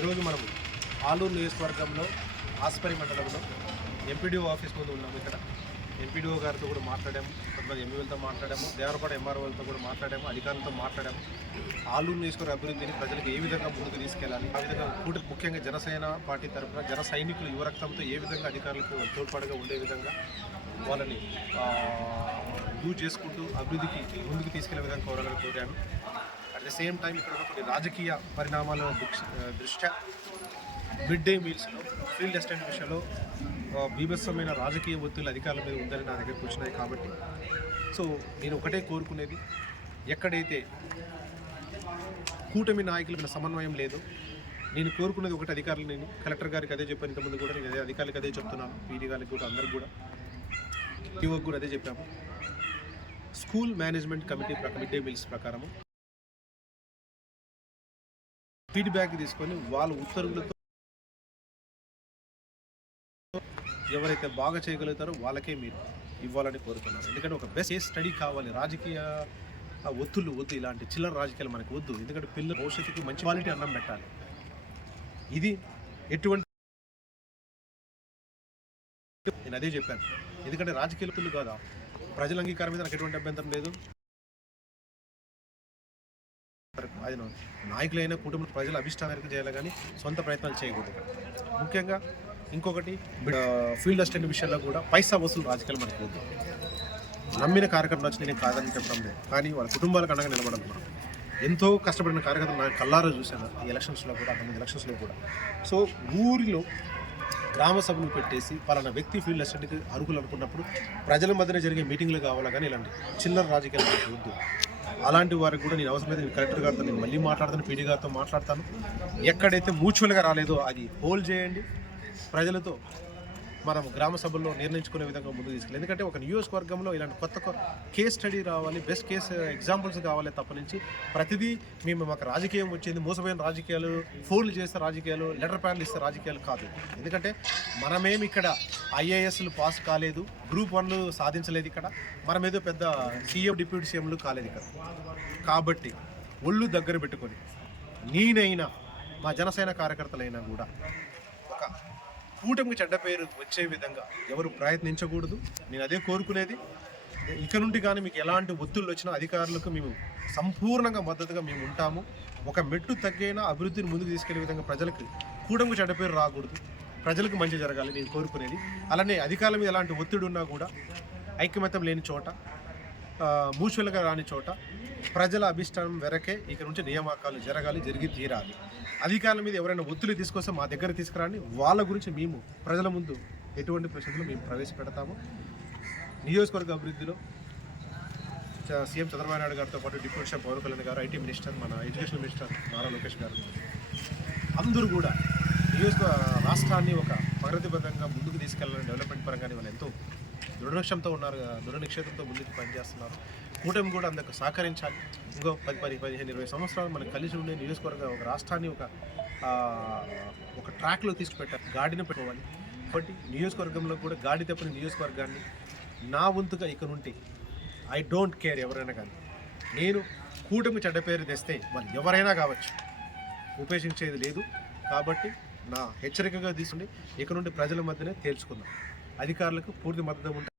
ఈరోజు మనం ఆలూరు నియోజకవర్గంలో ఆస్పరి మండలంలో ఎంపీడీఓ ఆఫీస్ ముందు ఉన్నాము. ఇక్కడ ఎంపీడీఓ గారితో కూడా మాట్లాడాము, కొంతమంది ఎంఈఓలతో మాట్లాడాము, దేవరపాడ ఎంఆర్ఓలతో కూడా మాట్లాడాము, అధికారులతో మాట్లాడాము. ఆలూరు నియోజకవర్గ అభివృద్ధిని ప్రజలకు ఏ విధంగా ముందుకు తీసుకెళ్లాలి, ఆ విధంగా ముఖ్యంగా జనసేన పార్టీ తరఫున జన సైనికులు యువరక్తంతో ఏ విధంగా అధికారులకు తోడ్పాటుగా ఉండే విధంగా వాళ్ళని యూజ్ చేసుకుంటూ అభివృద్ధికి ముందుకు తీసుకెళ్లే విధంగా కోరాను. అట్ ద సేమ్ టైం ఇక్కడ కొన్ని రాజకీయ పరిణామాల దృష్ట్యా మిడ్ డే మీల్స్లో ఫీల్డ్ అసిస్టెంట్ విషయంలో బీభత్సమైన రాజకీయ ఒత్తిళ్లు అధికారుల మీద ఉందని నా దగ్గరకు వచ్చినాయి. కాబట్టి సో నేను ఒకటే కోరుకునేది, ఎక్కడైతే కూటమి నాయకుల మీద సమన్వయం లేదు, నేను కోరుకునేది ఒకటి, అధికారులు, నేను కలెక్టర్ గారికి అదే చెప్పాను, ఇంతకుముందు కూడా నేను అదే అధికారులకు అదే చెప్తున్నాను, పీడీ గారికి కూడా, అందరికి కూడా, యువకు కూడా అదే చెప్పాము. School management committee mid day meals ప్రకారము ఫీడ్బ్యాక్ తీసుకొని వాళ్ళ ఉత్తర్వులతో ఎవరైతే బాగా చేయగలుగుతారో వాళ్ళకే మీరు ఇవ్వాలని కోరుతున్నాను. ఎందుకంటే ఒక బెస్ట్ స్టడీ కావాలి. రాజకీయ ఒత్తులు వద్దు, ఇలాంటి చిల్లర రాజకీయాలు మనకు వద్దు. ఎందుకంటే పిల్లల భవిష్యత్తుకి మంచి క్వాలిటీ అన్నం పెట్టాలి. ఇది ఎటువంటి, నేను అదే చెప్పాను. ఎందుకంటే రాజకీయాలు కాదా, ప్రజల అంగీకారం మీద నాకు ఎటువంటి అభ్యంతరం లేదు. అది నాయకులైన కుటుంబ ప్రజల అభిష్టాన్ని మేరకు చేయాలి, కానీ సొంత ప్రయత్నాలు చేయకూడదు. ముఖ్యంగా ఇంకొకటి, ఫీల్డ్ అసిస్టెంట్ విషయంలో కూడా పైసా వసూలు రాజకీయాలు మనకు వద్దు. నమ్మిన కార్యకర్తలు వచ్చి నేను కాదని చెప్పడం లేదు, కానీ వాళ్ళ కుటుంబాలకు అండగా నిలబడాలి. మనం ఎంతో కష్టపడిన కార్యకర్తలు నాకు కల్లారా చూశాను ఈ ఎలక్షన్స్లో కూడా, 9 ఎలక్షన్స్లో కూడా. సో ఊరిలో గ్రామ సభలు పెట్టేసి పలానా వ్యక్తి ఫీల్డ్ అసిస్టెంట్కి అర్హులు అనుకున్నప్పుడు ప్రజల మధ్యన జరిగే మీటింగ్లు కావాలా, కానీ ఇలాంటి చిల్లర రాజకీయాలు వద్దు. అలాంటి వారికి కూడా నేను అవసరమైతే నేను కలెక్టర్ గారితో నేను మళ్ళీ మాట్లాడతాను, పీడీ గారితో మాట్లాడతాను. ఎక్కడైతే మ్యూచువల్గా రాలేదో అది హోల్డ్ చేయండి. ప్రజలతో మనం గ్రామ సభల్లో నిర్ణయించుకునే విధంగా ముందుకు తీసుకెళ్ళి. ఎందుకంటే ఒక నియోజకవర్గంలో ఇలాంటి కొత్త కేస్ స్టడీ రావాలి, బెస్ట్ కేస్ ఎగ్జాంపుల్స్ కావాలి తప్ప నుంచి ప్రతిదీ మాకు రాజకీయం వచ్చింది, మోసపోయిన రాజకీయాలు, ఫోన్లు చేస్తే రాజకీయాలు, లెటర్ ప్యాన్లు ఇస్తే రాజకీయాలు కాదు. ఎందుకంటే మనమేమి ఇక్కడ ఐఏఎస్లు పాస్ కాలేదు, గ్రూప్ 1లు సాధించలేదు, ఇక్కడ మనం ఏదో పెద్ద సీఎం డిప్యూటీ సీఎంలు కాలేదు ఇక్కడ. కాబట్టి ఒళ్ళు దగ్గర పెట్టుకొని నేనైనా మా జనసేన కార్యకర్తలైనా కూడా ఒక కూటమికి చెడ్డ పేరు వచ్చే విధంగా ఎవరు ప్రయత్నించకూడదు. నేను అదే కోరుకునేది. ఇక నుండి కానీ మీకు ఎలాంటి ఒత్తిళ్ళు వచ్చినా అధికారులకు మేము సంపూర్ణంగా మద్దతుగా మేము ఉంటాము. ఒక మెట్టు తగ్గైనా అభివృద్ధిని ముందుకు తీసుకెళ్లే విధంగా ప్రజలకు కూటమికి చెడ్డ పేరు రాకూడదు, ప్రజలకు మంచి జరగాలి నేను కోరుకునేది. అలానే అధికారుల మీద ఎలాంటి ఒత్తిడి ఉన్నా కూడా ఐకమత్యం లేని చోట, మ్యూచువల్గా రాని చోట ప్రజల అభిష్టానం వెరకే ఇక నుంచి నియామకాలు జరగాలి, జరిగి తీరాలి. అధికారుల మీద ఎవరైనా ఒత్తిడి తీసుకొస్తే మా దగ్గర తీసుకురాని, వాళ్ళ గురించి మేము ప్రజల ముందు ఎటువంటి ప్రశ్నలు మేము ప్రవేశపెడతాము. నియోజకవర్గ అభివృద్ధిలో సీఎం చంద్రబాబు నాయుడు గారితో పాటు డిప్యూటీ సీఎం పవన్ కళ్యాణ్ గారు, ఐటీ మినిస్టర్, మన ఎడ్యుకేషన్ మినిస్టర్ నారా లోకేష్ గారు, అందరూ కూడా రాష్ట్రాన్ని ఒక ప్రగతిబద్ధంగా ముందుకు తీసుకెళ్లాలని డెవలప్మెంట్ పరంగానే వాళ్ళు ఎంతో దృఢనిశ్చయంతో ఉన్నారు, దృఢనిశ్చయంతో ముందుకు పనిచేస్తున్నారు. కూటమి కూడా అందుకు సహకరించాలి. ఇంకో 10, 15, 20 సంవత్సరాలు మనకు కలిసి ఉండే నియోజకవర్గ ఒక రాష్ట్రాన్ని ఒక ట్రాక్లో తీసుకుపెట్టాలి, గాడిని పెట్టుకోవాలి. కాబట్టి నియోజకవర్గంలో కూడా గాడి తప్పిన నియోజకవర్గాన్ని నా వంతుగా ఇక నుండి ఐ డోంట్ కేర్ ఎవరైనా కానీ, నేను కూటమి చెడ్డ పేరు తెస్తే వాళ్ళు ఎవరైనా కావచ్చు, ఉపేక్షించేది లేదు. కాబట్టి నా హెచ్చరికగా తీసుకుని ఇక నుండి ప్రజల మధ్యనే తేల్చుకుందాం. అధికారులకు పూర్తి మద్దతు ఉంటుంది.